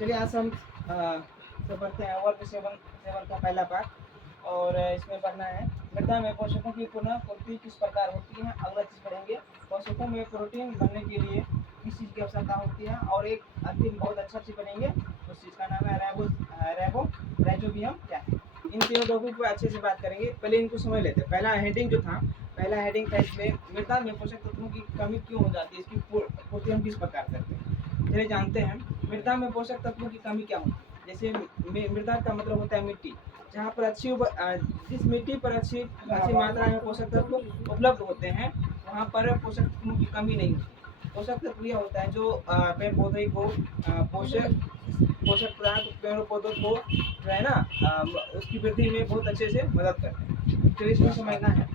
चलिए आज हम तो पढ़ते हैं वर्ग सेवन सेवन का पहला पाठ और इसमें पढ़ना है मृदा में पोषकों की पुनः पूर्ति किस प्रकार होती है। अगला चीज पढ़ेंगे पोषकों में प्रोटीन बनने के लिए किस चीज़ की आवश्यकता होती है और एक अंतिम बहुत अच्छा चीज पढ़ेंगे उस चीज़ का नाम है राइजोबियम क्या है। इन तीनों टॉपिक पर अच्छे से बात करेंगे। पहले इनको समझ लेते हैं। पहला हेडिंग जो था पहला हेडिंग था इसमें मृदा में पोषक तत्वों की कमी क्यों हो जाती है, इसकी पूर्ति हम किस प्रकार करते हैं। चलिए जानते हैं मृदा में पोषक तत्वों की कमी क्या होती है। जैसे मृदा का मतलब होता है मिट्टी, जहाँ पर जिस मिट्टी पर अच्छी मात्रा में पोषक तत्व उपलब्ध होते हैं वहाँ पर पोषक तत्वों की कमी नहीं होती। पोषक तत्व यह होता है जो पेड़ पौधे को पोषक पदार्थ पेड़ पौधों को जो है ना उसकी वृद्धि में बहुत अच्छे से मदद करते हैं। तो इसमें समझना है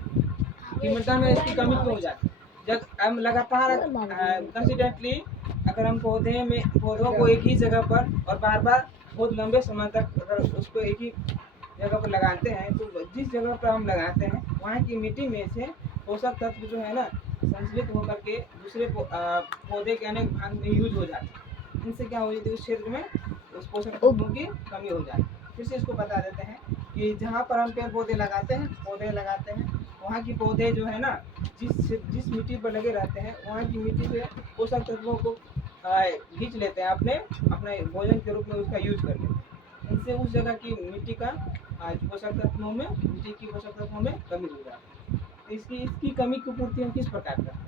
कि मृदा में इसकी कमी क्यों हो जाती है। जब हम लगातार कंसिस्टेंटली अगर हम पौधों को एक ही जगह पर और बार बार बहुत लंबे समय तक अगर उसको एक ही जगह पर लगाते हैं तो जिस जगह पर हम लगाते हैं वहाँ की मिट्टी में से पोषक तत्व जो है ना संश्लित होकर के दूसरे पौधे के अनेक भाग में यूज हो जाते हैं। इनसे क्या हो जाती है उस क्षेत्र में उस पोषक तत्वों की कमी हो जाती है। फिर से इसको बता देते हैं कि जहाँ पर हम पेड़ पौधे लगाते हैं वहाँ की पौधे जो है ना जिस मिट्टी पर लगे रहते हैं वहाँ की मिट्टी से पोषक तत्वों को खींच लेते हैं अपने भोजन के रूप में उसका यूज करते हैं। इनसे उस जगह की मिट्टी की पोषक तत्वों में कमी हो जाती है। तो इसकी कमी की पूर्ति हम किस प्रकार करते हैं।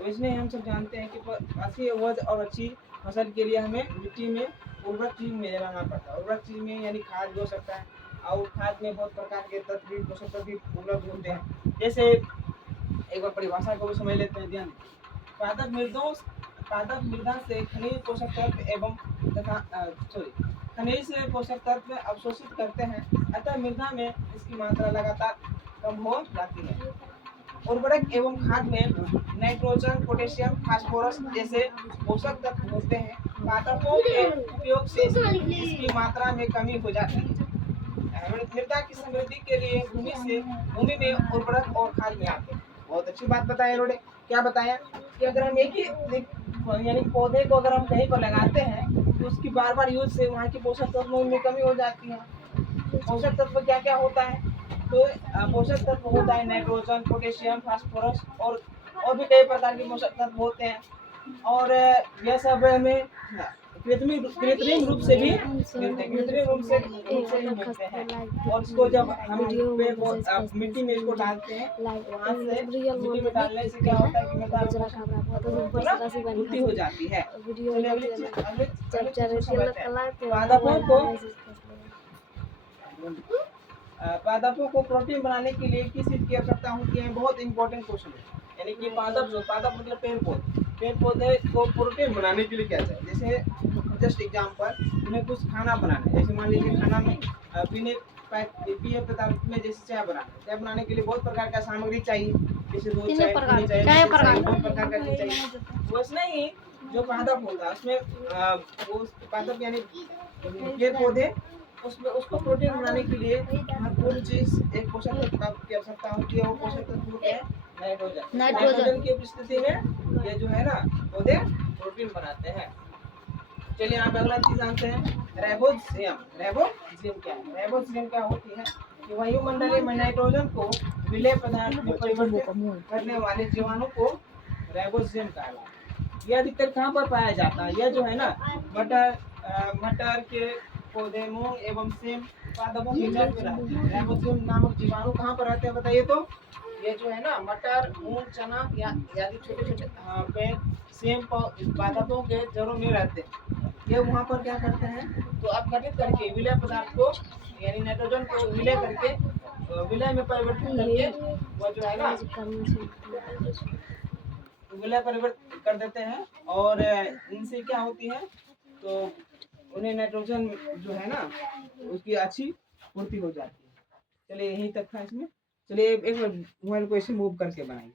अब इसमें हम सब जानते हैं कि अच्छी उपज और अच्छी फसल के लिए हमें मिट्टी में उर्वरक चीज मिलाना पड़ता है। उर्वरक चीज में यानी खाद भी हो सकता है और खाद में बहुत प्रकार के तत्व पोषक तत्व उपलब्ध होते हैं। जैसे एक बार परिभाषा को भी समझ लेते हैं। ध्यान पादप मृदा से खनिज पोषक तत्व एवं खनिज से पोषक तत्व अवशोषित करते हैं, अतः मृदा में इसकी मात्रा लगातार कम हो जाती है। उर्वरक एवं खाद में नाइट्रोजन पोटेशियम फास्फोरस जैसे पोषक तत्व होते हैं। पादपों के उपयोग से इसकी मात्रा में कमी हो जाती है। मृदा की समृद्धि के लिए भूमि में उर्वरक और खाद मिलाते हैं। बहुत अच्छी बात बताया इन्होंने। क्या बताया कि अगर हम एक ही यानी पौधे को अगर हम कहीं पर लगाते हैं तो उसकी बार बार यूज से वहाँ की पोषक तत्वों में कमी हो जाती है। पोषक तत्व क्या क्या होता है तो पोषक तत्व होता है नाइट्रोजन पोटेशियम फास्फोरस और भी कई प्रकार के पोषक तत्व होते हैं। और यह सब हमें कृत्रिम रूप से भी मिलते हैं। और इसको जब हम मिट्टी में इसको डालते हैं वहाँ से मिट्टी में डालने से क्या होता है कि वृद्धि हो जाती है। पादपों को प्रोटीन बनाने के लिए किस चीज की आवश्यकता होती है। बहुत इंपॉर्टेंट क्वेश्चन है। यानी कि पादप मतलब पेड़ पौधे को प्रोटीन बनाने के लिए क्या चाहिए। जैसे जस्ट एग्जांपल उन्हें कुछ खाना बनाना है। जैसे मान लीजिए खाना में पेय पदार्थ में जैसे चाय बनाने के लिए बहुत प्रकार का सामग्री चाहिए। जैसे दूध चाहिए बहुत प्रकार का चीज चाहिए। वैसे ही जो पादप होता है उसमें वो पादप यानी पेड़ पौधे उसमें उसको प्रोटीन बनाने के लिए महत्वपूर्ण चीज एक पोषक तत्व की आवश्यकता होती है। वो पोषक तत्व होते हैं नाइट्रोजन की उपस्थिति में ये जो है ना पौधे प्रोटीन बनाते हैं। चलिए आप अगला चीज जानते हैं राइबोसोम क्या है। राइबोसोम क्या होती है कि वायुमंडलीय में नाइट्रोजन को विलेय पदार्थ में परिवर्तित करने वाले जीवाणु को राइबोसोम कहा जाता है। यह अधिकतर कहाँ पर पाया जाता है। यह जो है ना मटर के पौधे मूंग एवं सेम पादपों के जड़ में रहते हैं। राइबोसोम नामक जीवाणु कहाँ पर रहते हैं बताइए तो। ये जो है ना मटर मूंग चना आदि छोटे छोटे पेड़ सेम पादपों के जड़ों में रहते हैं। ये वहाँ पर क्या करते हैं तो अपघटित करके विलय पदार्थ को यानी नाइट्रोजन को विलय करके विलय में परिवर्तित करके वो जो है ना विलय परिवर्तित कर देते हैं। और इनसे क्या होती है तो उन्हें नाइट्रोजन जो है ना उसकी अच्छी पूर्ति हो जाती है। चलिए यहीं तक था इसमें। चलिए एक बार मोबाइल को ऐसे मूव करके बनाइए।